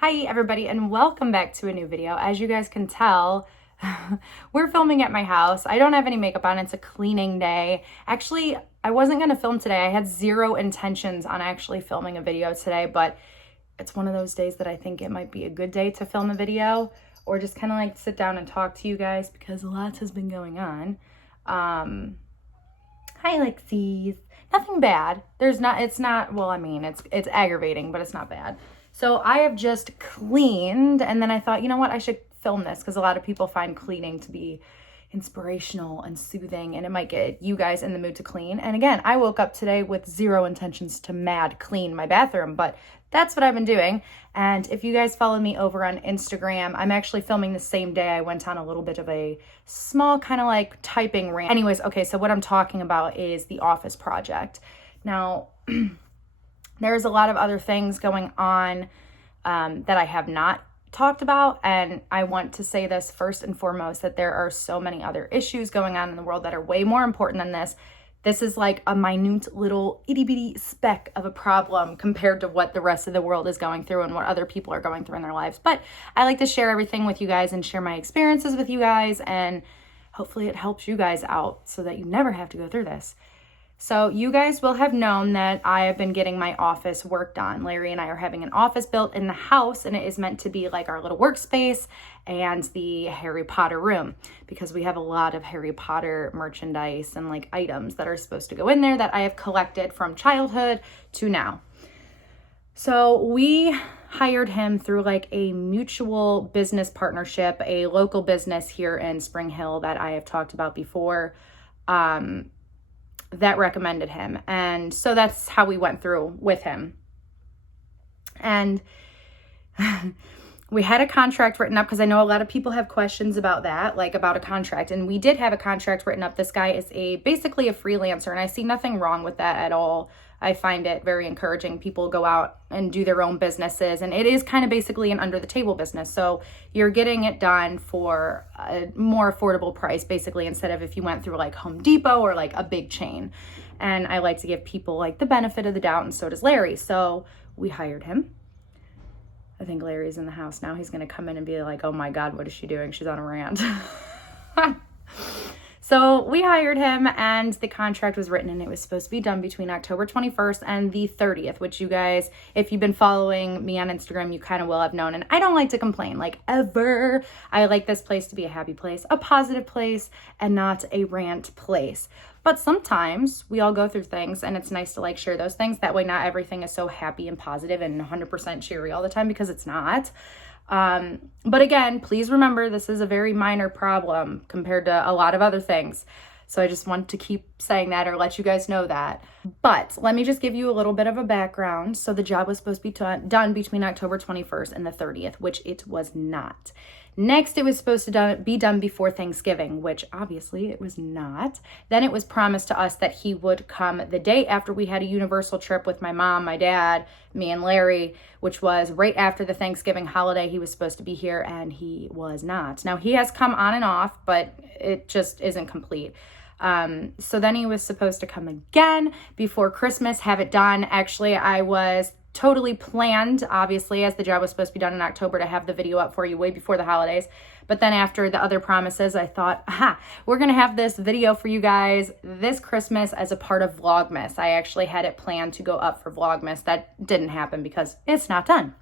Hi everybody and welcome back to a new video. As you guys can tell, we're filming at my house. I don't have any makeup on. It's a cleaning day. Actually, I wasn't going to film today. I had zero intentions on actually filming a video today, but it's one of those days that I think it might be a good day to film a video or just kind of like sit down and talk to you guys because lots has been going on. Hi Lexies. Nothing bad. It's aggravating, but it's not bad. So I have just cleaned, and then I thought, you know what, I should film this because a lot of people find cleaning to be inspirational and soothing, and it might get you guys in the mood to clean. And again, I woke up today with zero intentions to mad clean my bathroom, but that's what I've been doing. And if you guys follow me over on Instagram, I'm actually filming the same day. I went on a little bit of a small kind of like typing rant. Anyways, okay, so what I'm talking about is the office project. Now, there's a lot of other things going on that I have not talked about. And I want to say this first and foremost, that there are so many other issues going on in the world that are way more important than this. This is like a minute little itty bitty speck of a problem compared to what the rest of the world is going through and what other people are going through in their lives. But I like to share everything with you guys and share my experiences with you guys. And hopefully it helps you guys out so that you never have to go through this. So you guys will have known that I have been getting my office worked on. Larry and I are having an office built in the house, and it is meant to be like our little workspace and the Harry Potter room, because we have a lot of Harry Potter merchandise and like items that are supposed to go in there that I have collected from childhood to now. So we hired him through like a mutual business partnership, a local business here in Spring Hill that I have talked about before. That recommended him. And so that's how we went through with him. And we had a contract written up because I know a lot of people have questions about that, like about a contract. And we did have a contract written up. This guy is basically a freelancer, and I see nothing wrong with that at all. I find it very encouraging. People go out and do their own businesses, and it is kind of basically an under the table business. So you're getting it done for a more affordable price, basically, instead of if you went through like Home Depot or like a big chain. And I like to give people like the benefit of the doubt, and so does Larry. So we hired him. I think Larry's in the house now. He's going to come in and be like, oh my God, what is she doing? She's on a rant. So we hired him, and the contract was written, and it was supposed to be done between October 21st and the 30th, which you guys, if you've been following me on Instagram, you kind of will have known. And I don't like to complain, like ever. I like this place to be a happy place, a positive place, and not a rant place. But sometimes we all go through things, and it's nice to like share those things. That way not everything is so happy and positive and 100% cheery all the time, because it's not. But again, please remember, this is a very minor problem compared to a lot of other things. So I just want to keep saying that, or let you guys know that. But let me just give you a little bit of a background. So the job was supposed to be done between October 21st and the 30th, which it was not. Next, it was supposed to be done before Thanksgiving, which obviously it was not. Then it was promised to us that he would come the day after we had a Universal trip with my mom, my dad, me, and Larry, which was right after the Thanksgiving holiday. He was supposed to be here, and he was not. Now, he has come on and off, but it just isn't complete. So then he was supposed to come again before Christmas, have it done. Actually, I was totally planned, obviously, as the job was supposed to be done in October, to have the video up for you way before the holidays. But then after the other promises, I thought, we're going to have this video for you guys this Christmas as a part of Vlogmas. I actually had it planned to go up for Vlogmas. That didn't happen because it's not done.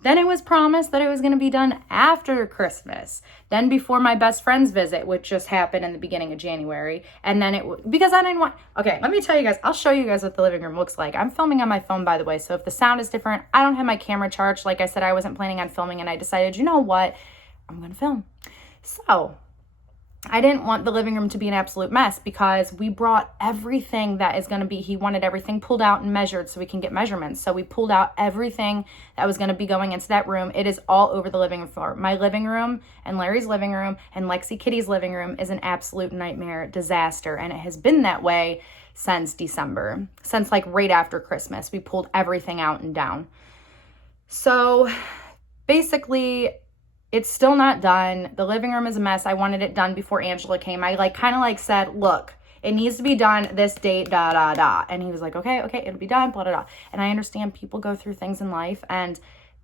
Then it was promised that it was going to be done after Christmas. Then before my best friend's visit, which just happened in the beginning of January. And then because I didn't want, okay, let me tell you guys, I'll show you guys what the living room looks like. I'm filming on my phone, by the way. So if the sound is different, I don't have my camera charged. Like I said, I wasn't planning on filming, and I decided, you know what? I'm going to film. So I didn't want the living room to be an absolute mess, because we brought everything that is going to be, he wanted everything pulled out and measured so we can get measurements. So we pulled out everything that was going to be going into that room. It is all over the living room floor. My living room and Larry's living room and Lexi Kitty's living room is an absolute nightmare disaster. And it has been that way since December, since like right after Christmas. We pulled everything out and down. So basically, it's still not done. The living room is a mess. I wanted it done before Angela came. I kind of said, look, it needs to be done this date, da, da, da. And he was like, okay, it'll be done, blah, blah, blah. And I understand people go through things in life, and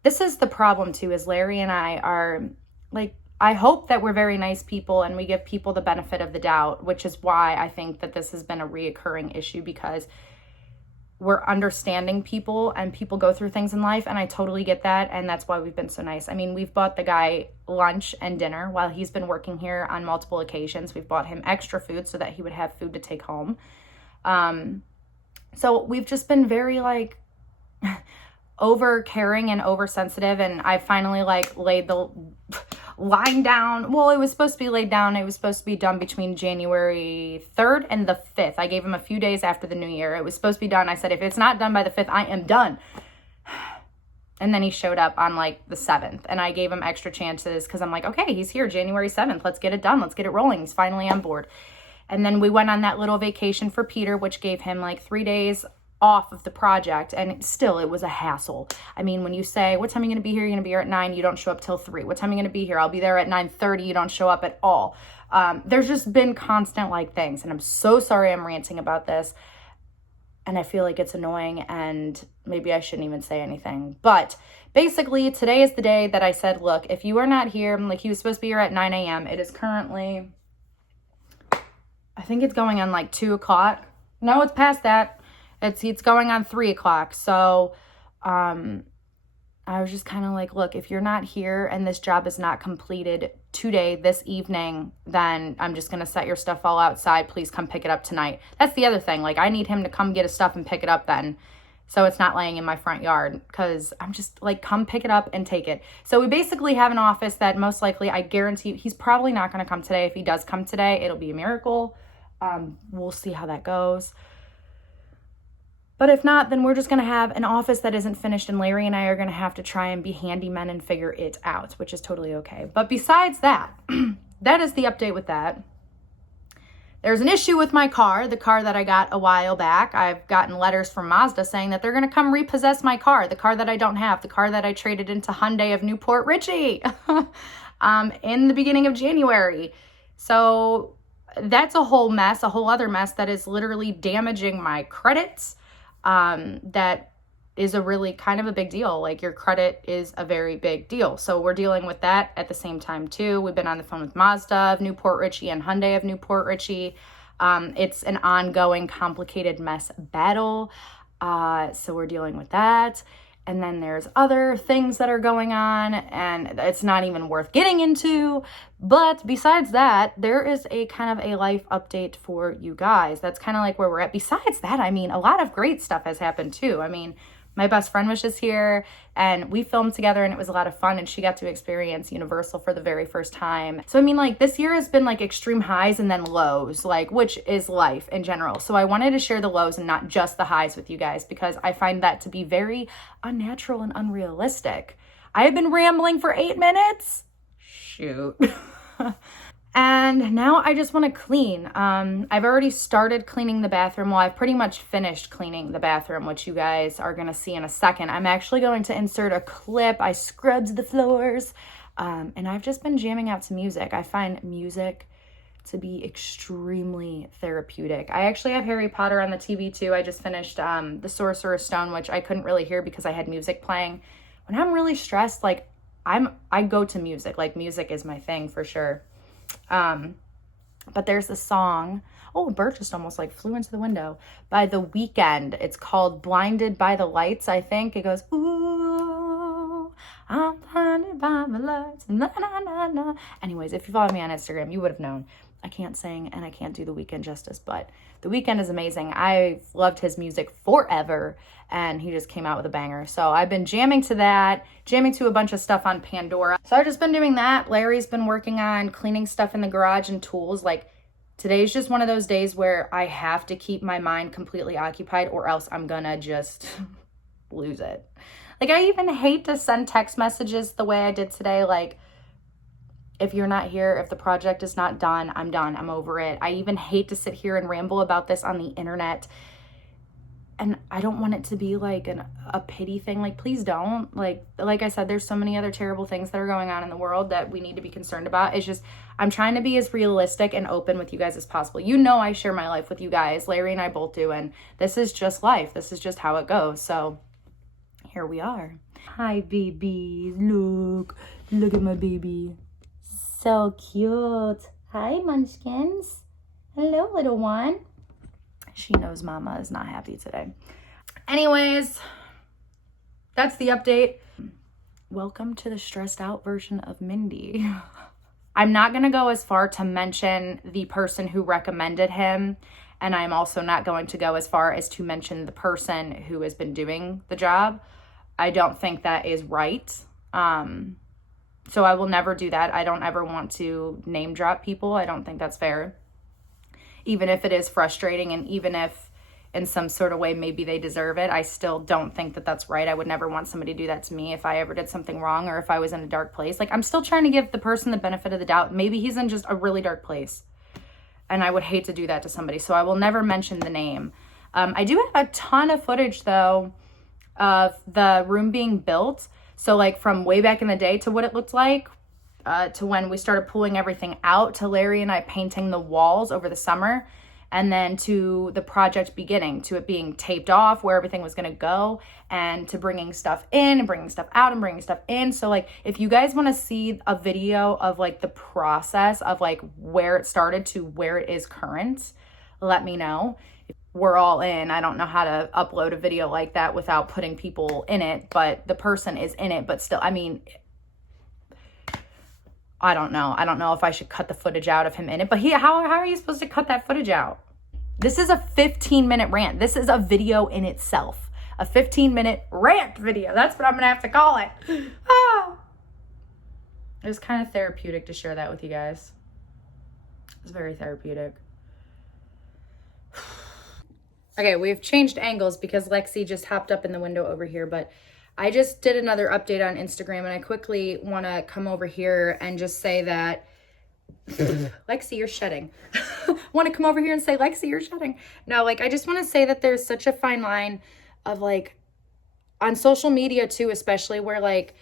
this is the problem too, is Larry and I are like, I hope that we're very nice people and we give people the benefit of the doubt, which is why I think that this has been a reoccurring issue, because we're understanding people and people go through things in life, and I totally get that, and that's why we've been so nice. I mean, we've bought the guy lunch and dinner while he's been working here on multiple occasions. We've bought him extra food so that he would have food to take home. So we've just been very like over caring and oversensitive, and I finally like laid the line down. Well, it was supposed to be laid down. It was supposed to be done between January 3rd and the 5th. I gave him a few days after the new year. It was supposed to be done. I said, if it's not done by the 5th, I am done. And then he showed up on like the 7th, and I gave him extra chances because I'm like, okay, he's here January 7th. Let's get it done. Let's get it rolling. He's finally on board. And then we went on that little vacation for Peter, which gave him like 3 days off of the project, and still it was a hassle. I mean, when you say, what time are you going to be here? You're going to be here at 9, you don't show up till 3. What time are you going to be here? I'll be there at 9:30, you don't show up at all. There's just been constant like things, and I'm so sorry I'm ranting about this, and I feel like it's annoying, and maybe I shouldn't even say anything. But basically, today is the day that I said, look, if you are not here, like he was supposed to be here at 9 a.m. It is currently, I think it's going on like 2 o'clock. No, it's past that. It's going on 3 o'clock. So I was just kind of like, look, if you're not here and this job is not completed today, this evening, then I'm just going to set your stuff all outside. Please come pick it up tonight. That's the other thing. Like, I need him to come get his stuff and pick it up then, so it's not laying in my front yard, because I'm just like, come pick it up and take it. So we basically have an office that most likely, I guarantee you, he's probably not going to come today. If he does come today, it'll be a miracle. We'll see how that goes. But if not, then we're just going to have an office that isn't finished, and Larry and I are going to have to try and be handymen and figure it out, which is totally okay. But besides that, that is the update with that. There's an issue with my car, the car that I got a while back. I've gotten letters from Mazda saying that they're going to come repossess my car, the car that I don't have, the car that I traded into Hyundai of Newport Richie in the beginning of January. So that's a whole mess, a whole other mess that is literally damaging my credits. That is a really kind of a big deal. Like, your credit is a very big deal. So we're dealing with that at the same time too. We've been on the phone with Mazda of Newport Richie and Hyundai of Newport Richie. It's an ongoing complicated mess battle. So we're dealing with that. And then there's other things that are going on, and it's not even worth getting into. But besides that, there is a kind of a life update for you guys. That's kind of like where we're at. Besides that, I mean, a lot of great stuff has happened too. I mean, my best friend was just here, and we filmed together, and it was a lot of fun, and she got to experience Universal for the very first time. So I mean, like, this year has been like extreme highs and then lows, like, which is life in general. So I wanted to share the lows and not just the highs with you guys, because I find that to be very unnatural and unrealistic. I have been rambling for 8 minutes. Shoot. And now I just want to clean. I've already started cleaning the bathroom. Well, I've pretty much finished cleaning the bathroom, which you guys are going to see in a second. I'm actually going to insert a clip. I scrubbed the floors, and I've just been jamming out to music. I find music to be extremely therapeutic. I actually have Harry Potter on the TV too. I just finished The Sorcerer's Stone, which I couldn't really hear because I had music playing. When I'm really stressed, like, I go to music. Like, music is my thing for sure. But there's a song, oh, a bird just almost like flew into the window, by The Weeknd. It's called Blinded by the Lights, I think. It goes, ooh, I'm blinded by the lights, na na na na. Anyways, if you follow me on Instagram, you would have known. I can't sing and I can't do The Weeknd justice, but The Weeknd is amazing. I've loved his music forever, and he just came out with a banger. So I've been jamming to that, jamming to a bunch of stuff on Pandora. So I've just been doing that. Larry's been working on cleaning stuff in the garage and tools. Like, today's just one of those days where I have to keep my mind completely occupied, or else I'm gonna just lose it. Like, I even hate to send text messages the way I did today. Like, if you're not here, if the project is not done, I'm done. I'm over it. I even hate to sit here and ramble about this on the internet. And I don't want it to be like a pity thing. Like, please don't. Like I said, there's so many other terrible things that are going on in the world that we need to be concerned about. It's just, I'm trying to be as realistic and open with you guys as possible. You know, I share my life with you guys. Larry and I both do. And this is just life. This is just how it goes. So here we are. Hi, babies. Look at my baby. So cute. Hi, munchkins. Hello, little one. She knows mama is not happy today. Anyways, that's the update. Welcome to the stressed out version of Mindy. I'm not going to go as far to mention the person who recommended him, and I'm also not going to go as far as to mention the person who has been doing the job. I don't think that is right. So I will never do that. I don't ever want to name drop people. I don't think that's fair. Even if it is frustrating, and even if in some sort of way maybe they deserve it, I still don't think that that's right. I would never want somebody to do that to me if I ever did something wrong or if I was in a dark place. Like, I'm still trying to give the person the benefit of the doubt. Maybe he's in just a really dark place, and I would hate to do that to somebody. So I will never mention the name. I do have a ton of footage, though, of the room being built. So, like, from way back in the day to what it looked like, to when we started pulling everything out, to Larry and I painting the walls over the summer, and then to the project beginning, to it being taped off, where everything was going to go, and to bringing stuff in and bringing stuff out and bringing stuff in. So, like, if you guys want to see a video of, like, the process of, like, where it started to where it is current, let me know. We're all in. I don't know how to upload a video like that without putting people in it, but the person is in it. But still, I mean, I don't know. I don't know if I should cut the footage out of him in it, but how are you supposed to cut that footage out? This is a 15-minute rant. This is a video in itself. A 15-minute rant video. That's what I'm going to have to call it. Oh. It was kind of therapeutic to share that with you guys. It was very therapeutic. Okay, we've changed angles because Lexi just hopped up in the window over here, but I just did another update on Instagram, and I quickly want to come over here and just say that Lexi, you're shedding. Want to come over here and say, Lexi, you're shedding. No, like, I just want to say that there's such a fine line of, like, on social media too, especially, where, like,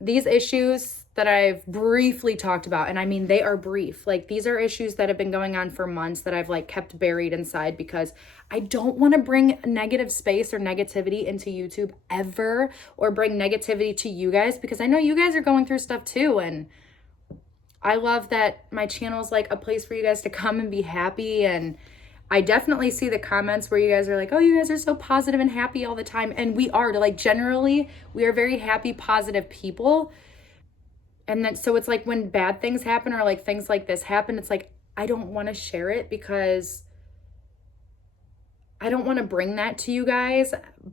these issues that I've briefly talked about, and I mean, they are brief. Like, these are issues that have been going on for months that I've, like, kept buried inside because I don't want to bring negative space or negativity into YouTube ever, or bring negativity to you guys, because I know you guys are going through stuff too, and I love that my channel is, like, a place for you guys to come and be happy. And I definitely see the comments where you guys are like, oh, you guys are so positive and happy all the time. And we are. Like, generally, we are very happy, positive people. And then, so it's like when bad things happen, or like things like this happen, it's like, I don't want to share it because I don't want to bring that to you guys.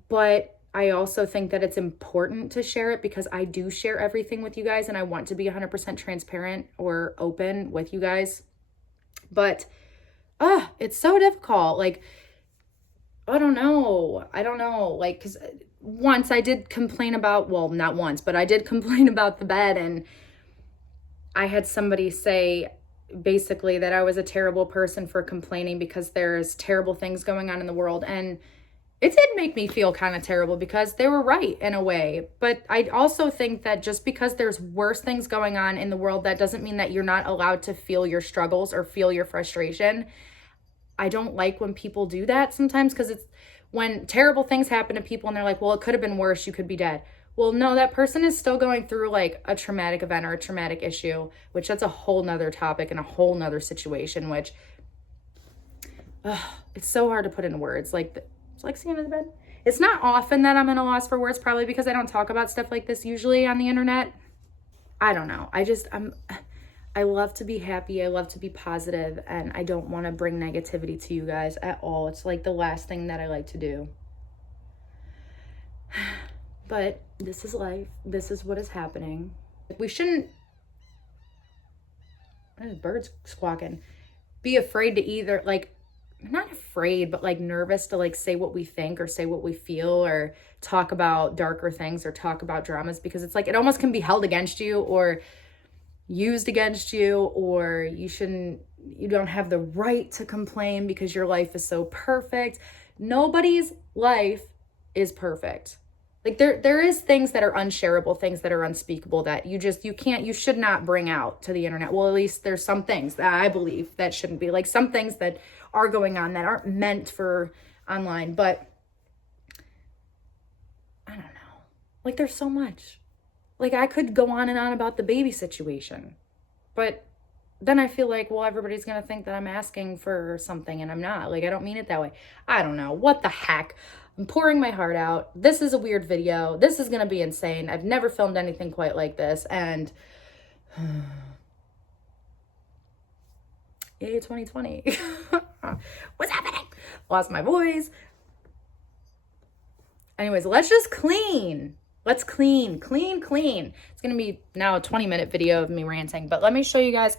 But I also think that it's important to share it because I do share everything with you guys, and I want to be 100% transparent or open with you guys. But it's so difficult. Like, I don't know. Like, because once I did complain about, well, not once, but I did complain about the bed, and I had somebody say basically that I was a terrible person for complaining because there's terrible things going on in the world. And it did make me feel kind of terrible because they were right in a way. But I also think that just because there's worse things going on in the world, that doesn't mean that you're not allowed to feel your struggles or feel your frustration. I don't like when people do that sometimes, because it's when terrible things happen to people and they're like, well, it could have been worse. You could be dead. Well, no, that person is still going through, like, a traumatic event or a traumatic issue, which that's a whole nother topic and a whole nother situation, which it's so hard to put into words. Like, it's like seeing in the bed. It's not often that I'm in a loss for words, probably because I don't talk about stuff like this usually on the internet. I don't know. I love to be happy. I love to be positive, and I don't want to bring negativity to you guys at all. It's like the last thing that I like to do. But this is life. This is what is happening. We shouldn't, there's birds squawking, be afraid to either, like, not afraid, but, like, nervous to, like, say what we think or say what we feel or talk about darker things or talk about dramas, because it's like it almost can be held against you or used against you, or you don't have the right to complain because your life is so perfect. Nobody's life is perfect. Like, there is things that are unshareable, things that are unspeakable that you should not bring out to the internet. Well, at least there's some things that I believe that shouldn't be, like, some things that are going on that aren't meant for online. But Like, there's so much. Like, I could go on and on about the baby situation, but then I feel like, well, everybody's going to think that I'm asking for something and I'm not. Like, I don't mean it that way. I don't know. What the heck? I'm pouring my heart out. This is a weird video. This is going to be insane. I've never filmed anything quite like this. And yay, 2020. What's happening? Lost my voice. Anyways, let's just clean. Let's clean. It's going to be now a 20-minute video of me ranting, but let me show you guys.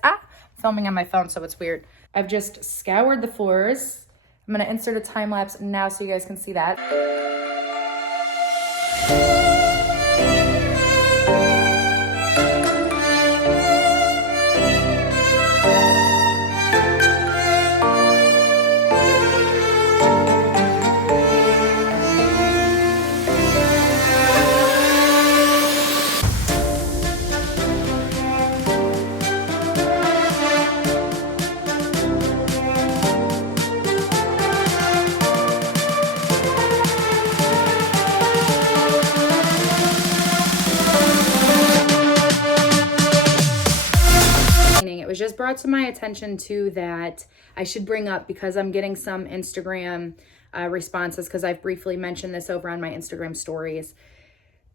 Filming on my phone, so it's weird. I've just scoured the floors. I'm going to insert a time lapse now so you guys can see that. It was just brought to my attention too that I should bring up, because I'm getting some Instagram responses, because I've briefly mentioned this over on my Instagram stories,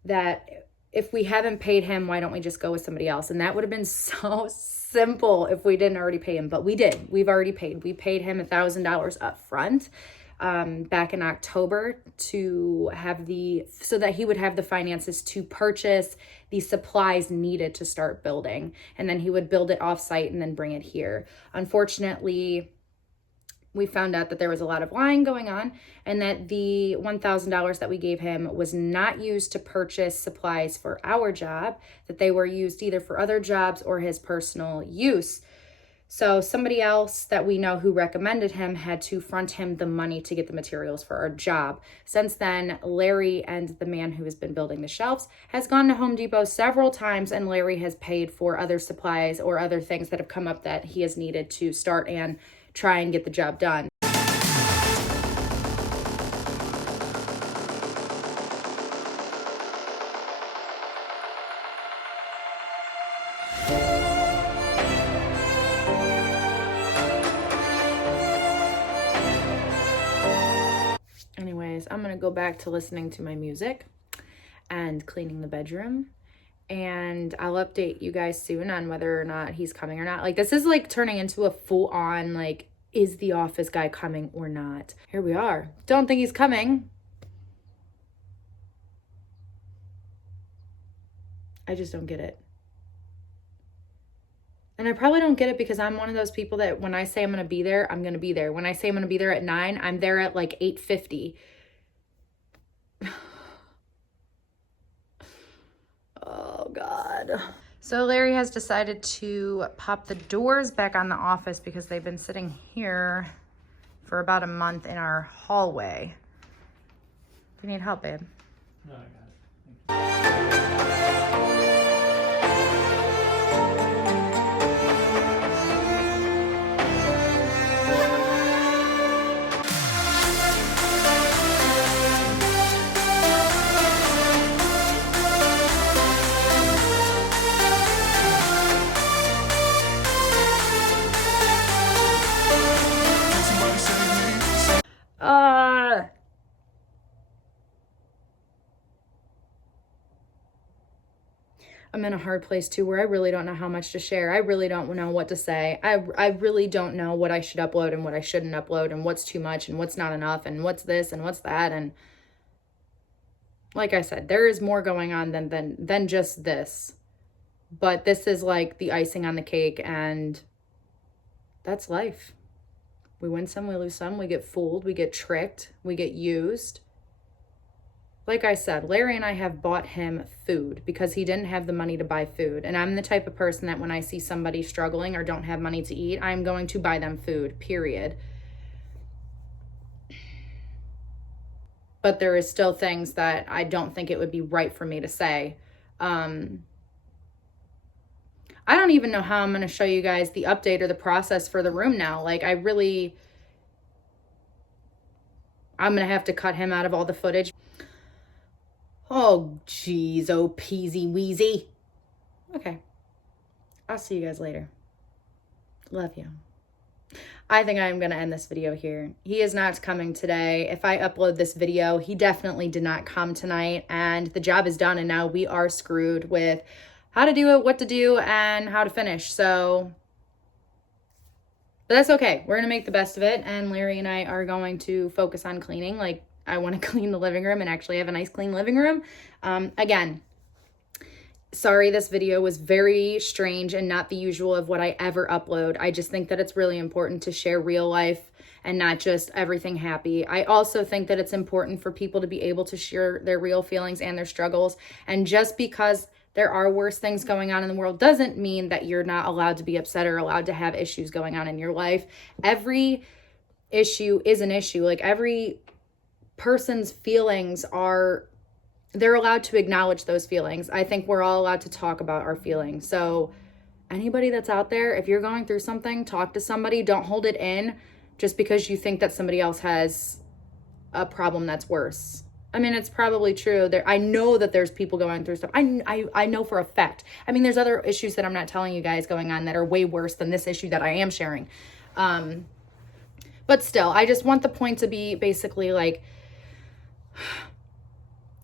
that if we haven't paid him, why don't we just go with somebody else? And that would have been so simple if we didn't already pay him, but we did. We've already paid. We paid him $1,000 up front back in October so that he would have the finances to purchase the supplies needed to start building. And then he would build it off-site and then bring it here. Unfortunately, we found out that there was a lot of lying going on, and that the $1,000 that we gave him was not used to purchase supplies for our job, that they were used either for other jobs or his personal use. So somebody else that we know who recommended him had to front him the money to get the materials for our job. Since then, Larry and the man who has been building the shelves has gone to Home Depot several times, and Larry has paid for other supplies or other things that have come up that he has needed to start and try and get the job done. Anyways, I'm going to go back to listening to my music and cleaning the bedroom. And I'll update you guys soon on whether or not he's coming or not. Like, this is like turning into a full-on, like, is the office guy coming or not? Here we are. Don't think he's coming. I just don't get it. And I probably don't get it because I'm one of those people that when I say I'm going to be there, I'm going to be there. When I say I'm going to be there at 9, I'm there at like 8:50. Oh, God. So Larry has decided to pop the doors back on the office because they've been sitting here for about a month in our hallway. Do you need help, babe? No, I got it. Thank you. I'm in a hard place too where I really don't know how much to share. I really don't know what to say. I really don't know what I should upload and what I shouldn't upload, and what's too much and what's not enough, and what's this and what's that. And like I said, there is more going on than just this. But this is like the icing on the cake, and that's life. We win some, we lose some, we get fooled, we get tricked, we get used. Like I said, Larry and I have bought him food because he didn't have the money to buy food. And I'm the type of person that when I see somebody struggling or don't have money to eat, I'm going to buy them food, period. But there is still things that I don't think it would be right for me to say. I don't even know how I'm going to show you guys the update or the process for the room now. Like, I'm going to have to cut him out of all the footage. Oh, geez, oh, peasy weezy. Okay. I'll see you guys later. Love you. I think I'm going to end this video here. He is not coming today. If I upload this video, he definitely did not come tonight, and the job is done, and now we are screwed with how to do it, what to do, and how to finish. So, but that's okay. We're going to make the best of it, and Larry and I are going to focus on cleaning. Like, I want to clean the living room and actually have a nice clean living room. Again, sorry, this video was very strange and not the usual of what I ever upload. I just think that it's really important to share real life and not just everything happy. I also think that it's important for people to be able to share their real feelings and their struggles. And just because there are worse things going on in the world doesn't mean that you're not allowed to be upset or allowed to have issues going on in your life. Every issue is an issue. Like, every person's feelings they're allowed to acknowledge those feelings. I think we're all allowed to talk about our feelings. So anybody that's out there, if you're going through something, talk to somebody. Don't hold it in just because you think that somebody else has a problem that's worse. I mean, it's probably true. I know that there's people going through stuff. I know for a fact. I mean, there's other issues that I'm not telling you guys going on that are way worse than this issue that I am sharing. But still, I just want the point to be basically like,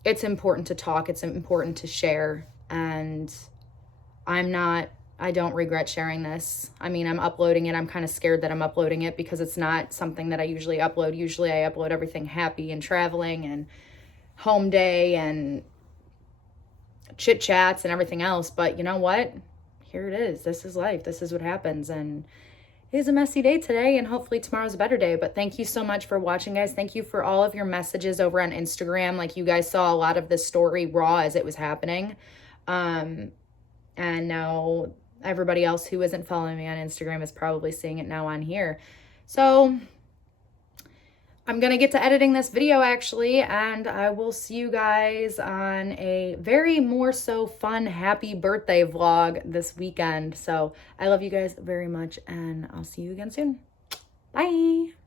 it's important to talk. It's important to share. And I don't regret sharing this. I mean, I'm uploading it. I'm kind of scared that I'm uploading it because it's not something that I usually upload. Usually I upload everything happy and traveling and home day and chit chats and everything else. But you know what? Here it is. This is life. This is what happens. And it is a messy day today, and hopefully tomorrow's a better day. But thank you so much for watching, guys. Thank you for all of your messages over on Instagram. Like, you guys saw a lot of this story raw as it was happening. And now everybody else who isn't following me on Instagram is probably seeing it now on here. So I'm going to get to editing this video, actually, and I will see you guys on a very more so fun, happy birthday vlog this weekend. So I love you guys very much, and I'll see you again soon. Bye.